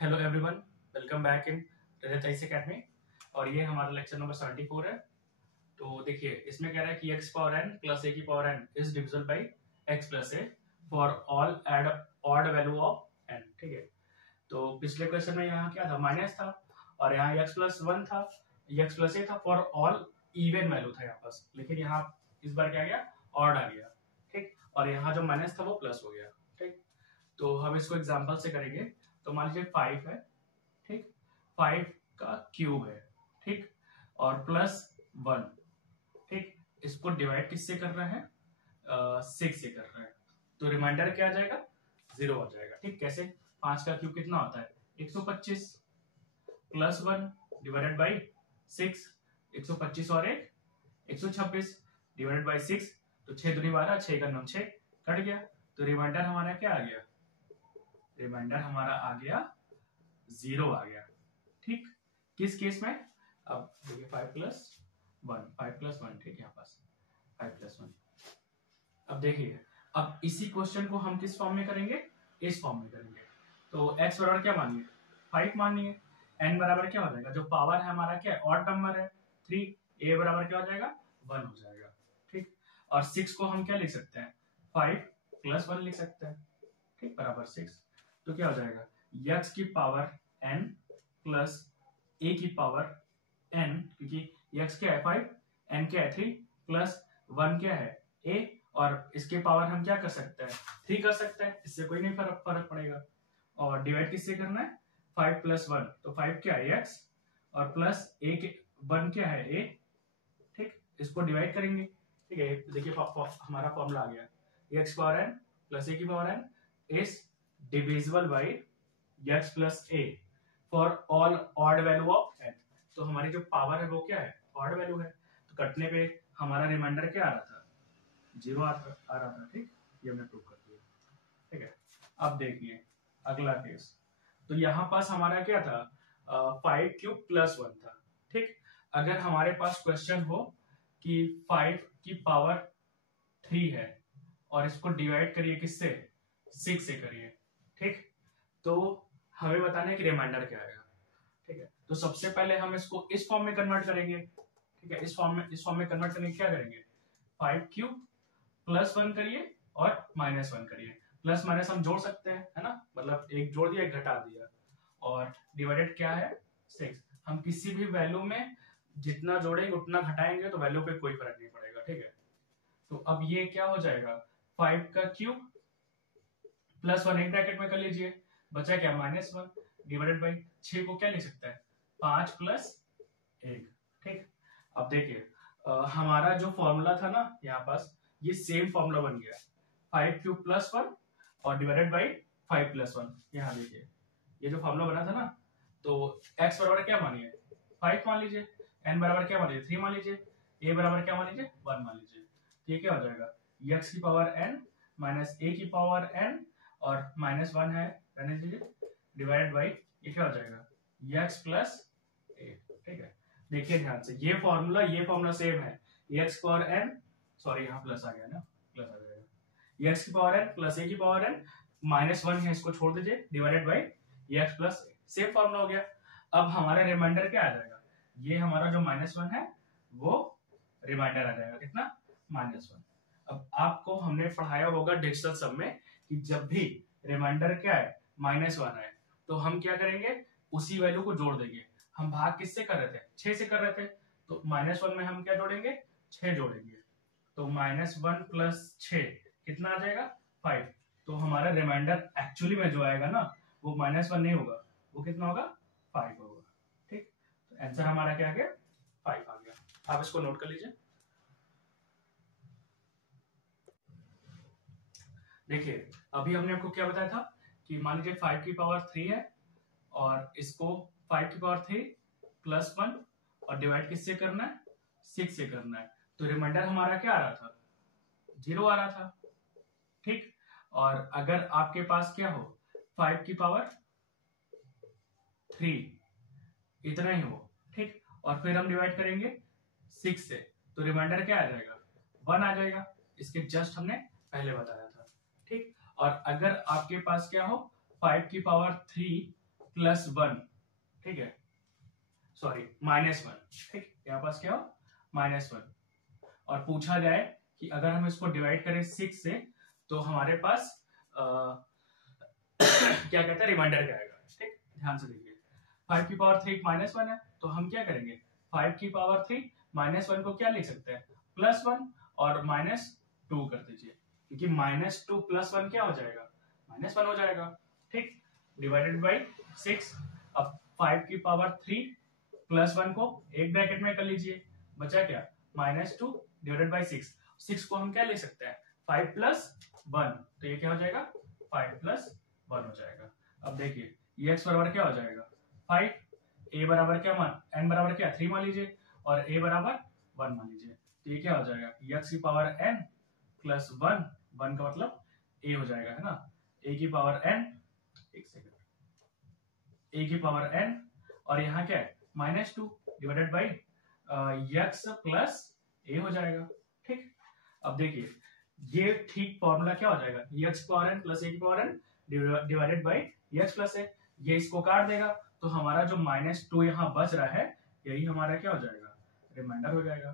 Hello everyone, welcome back in Rajat IC academy. और ये हमारा लेक्चर नंबर 74 है। तो देखिए, इसमें कह रहा है कि x power n plus a की power n is divisible by x plus a for all एड ऑड वैल्यू ऑफ n। ठीक है, तो पिछले क्वेश्चन में यहाँ क्या था, माइनस था, और यहाँ x प्लस 1 था, x प्लस a था फॉर ऑल इवन वैल्यू था यहाँ पास, लेकिन यहाँ इस बार क्या गया, ऑड आ गया। ठीक, और यहाँ जो माइनस था वो प्लस हो गया। ठीक, तो हम इसको एग्जाम्पल से करेंगे। तो मान लीजिए 5 है, ठीक, 5 का क्यूब है, ठीक, और प्लस 1, ठीक, इसको डिवाइड किससे कर रहे हैं, 6 से कर रहे हैं, तो रिमाइंडर क्या आ जाएगा, 0 आ जाएगा। ठीक, कैसे, 5 का क्यूब कितना होता है 125 प्लस 1 डिवाइडेड बाई 6, 125 और 1 126 डिवाइडेड बाई 6, तो 6 दूनी 12, 6 का 9 6 कट गया, तो रिमाइंडर हमारा क्या आ गया, रिमाइंडर हमारा आ गया 0 आ गया। ठीक, किस केस में, अब देखिए 5 प्लस 1, ठीक है, यहाँ पास 5 प्लस 1। अब देखिए, अब इसी क्वेश्चन को हम किस फॉर्म में करेंगे, इस फॉर्म में करेंगे। तो x बराबर क्या मानिए, 5 मानिए, n बराबर क्या हो जाएगा, जो पावर है हमारा क्या है, ऑड नंबर है 3, a बराबर क्या हो जाएगा 1 हो जाएगा। ठीक, और 6 को हम क्या लिख सकते हैं, 5 प्लस 1 लिख सकते हैं, ठीक, बराबर 6। तो क्या हो जाएगा, x की पावर n प्लस a की पावर n, क्योंकि x क्या है 5, n क्या है 3, प्लस 1 क्या है a, और इसके पावर हम क्या कर सकते हैं 3 कर सकते हैं, इससे कोई नहीं फर्क पड़ेगा। और डिवाइड किससे करना है, 5 प्लस 1, तो 5 क्या है x, और प्लस a के 1 क्या है a। ठीक, इसको डिवाइड करेंगे। ठीक है, देखिए हमारा फॉर्मूला आ गया, x power n plus a की power n is divisible by x plus a for all odd value of n। तो हमारी जो पावर है वो क्या है, ऑड वैल्यू है, तो कटने पे हमारा रिमाइंडर क्या आ रहा था, 0 आ रहा था। ठीक, ये हमने प्रूव कर दिया। ठीक है, अब देखिए अगला केस। तो यहाँ पास हमारा क्या था, 5 क्यूब प्लस 1 था। ठीक, अगर हमारे पास क्वेश्चन हो कि 5 की पावर 3 है और इसको डिवाइड करिए किससे, 6 से करिए। ठीक, तो हमें बताना है कि रिमाइंडर क्या आएगा। ठीक है, तो सबसे पहले हम इसको इस फॉर्म में कन्वर्ट करेंगे। ठीक है, इस फॉर्म में कन्वर्ट करने क्या करेंगे, 5 क्यूब प्लस 1 करिए और माइनस 1 करिए, प्लस माइनस हम जोड़ सकते हैं, है ना, मतलब एक जोड़ दिया एक घटा दिया, और डिवाइडेड क्या है 6। हम किसी भी वैल्यू में जितना जोड़ेंगे उतना घटाएंगे तो वैल्यू पे कोई फर्क नहीं पड़ेगा। ठीक है, तो अब ये क्या हो जाएगा, 5 का क्यूब प्लस 1 एक ब्रैकेट में कर लीजिए, बचा क्या -1 डिवाइडेड बाई 6 को क्या लिख सकता है 5 प्लस 1। ठीक, अब देखिए हमारा जो फॉर्मूला था ना यहाँ पास, ये सेम फॉर्मूला बन गया, 5 क्यूब प्लस 1 और डिवाइडेड बाई 5 प्लस 1। यहाँ देखिए ये जो फॉर्मूला बना था ना, तो x बराबर क्या मानिए 5 मान लीजिए, n बराबर क्या मान लीजिए 3 मान लीजिए, a बराबर क्या मान लीजिए 1 मान लीजिए। तो ये क्या हो जाएगा, x की पावर n माइनस a की पावर n और माइनस 1 है रहने दीजिए, डिवाइडेड बाई ये क्या हो जाएगा x प्लस a। ठीक है, देखिए ध्यान से, ये फॉर्मूला सेम है, x पावर n, सॉरी यहाँ प्लस आ गया ना, प्लस आ जाएगा, x की पावर n प्लस a की पावर n माइनस 1 है, इसको छोड़ दीजिए, divided by x plus same formula हो गया। अब हमारा रिमाइंडर क्या आ जाएगा, ये हमारा जो -1 है वो रिमाइंडर आ जाएगा, कितना -1। अब आपको हमने पढ़ाया होगा डिजिटल सम में कि जब भी रिमाइंडर क्या है -1 है, तो हम क्या करेंगे, उसी वैल्यू को जोड़ देंगे। हम भाग किससे कर रहे थे, 6 से कर रहे थे, तो -1 में हम क्या जोड़ेंगे 6 जोड़ेंगे, तो -1 प्लस 6 कितना आ जाएगा 5। तो हमारा रिमाइंडर एक्चुअली में जो आएगा ना वो -1 नहीं होगा, वो कितना होगा 5 होगा। ठीक, तो आंसर हमारा क्या आ गया 5 आ गया। आप इसको नोट कर लीजिए। देखिए अभी हमने आपको क्या बताया था कि मान लीजिए 5 की पावर 3 है और इसको 5 की पावर 3 प्लस 1 और डिवाइड किससे करना है 6 से करना है, तो रिमाइंडर हमारा क्या आ रहा था 0 आ रहा था। ठीक, और अगर आपके पास क्या हो 5 की पावर 3 इतना ही हो, ठीक, और फिर हम डिवाइड करेंगे 6 से, तो रिमाइंडर क्या आ जाएगा 1 आ जाएगा, इसके जस्ट हमने पहले बताया था। ठीक, और अगर आपके पास क्या हो 5 की पावर 3 प्लस 1, ठीक है, सॉरी -1, ठीक, यहाँ पास क्या हो -1, और पूछा जाए कि अगर हम इसको डिवाइड करें 6 से तो हमारे पास क्या कहते हैं रिमाइंडर क्या आएगा, ठीक, ध्यान से देखिए 5 की पावर 3 -1 है, तो हम क्या करेंगे 5 की पावर 3 -1 को क्या लिख सकते हैं +1 और -2 कर दीजिए, क्योंकि -2 + 1 क्या हो जाएगा -1 हो जाएगा, ठीक, डिवाइडेड बाई 6। अब 5 की पावर 3 +1 को एक ब्रैकेट में कर लीजिए, बचा क्या -2 डिवाइडेड बाई 6। 6 को हम क्या लिख सकते हैं 5 + 1, तो ये क्या हो जाएगा 5 + 1 हो जाएगा। अब देखिए ये x बराबर क्या हो जाएगा 5, a बराबर क्या n बराबर क्या 3 मान लीजिए, और a बराबर 1 मान लीजिए, तो ये क्या हो जाएगा x की पावर n + 1, 1 का मतलब a हो जाएगा, है ना, a की पावर n, एक सेकंड, a की पावर n, और यहाँ क्या है -2 divided by x plus a हो जाएगा, ठीक। अब देखिए ये ठीक फॉर्मूला क्या हो जाएगा x की पावर n प्लस a की power n divided by x plus a, ये इसको काट देगा, तो हमारा जो -2 यहाँ बच रहा है यही हमारा क्या हो जाएगा रिमाइंडर हो जाएगा,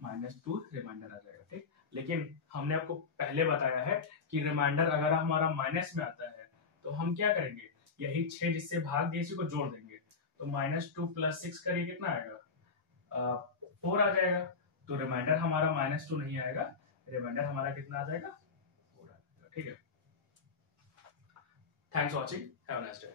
-2 रिमाइंडर आ जाएगा, ठीक। लेकिन हमने आपको पहले बताया है कि रिमाइंडर अगर हमारा माइनस में आता है तो हम क्या करेंगे, यही 6 जिससे भाग दिए इसी को जोड़ देंगे, तो -2 + 6 करिए कितना आएगा 4 आ जाएगा, तो रिमाइंडर हमारा -2 नहीं आएगा, रिमाइंडर हमारा कितना आ जाएगा 4 आ जाएगा, ठीक है। Thanks for watching, have a nice day.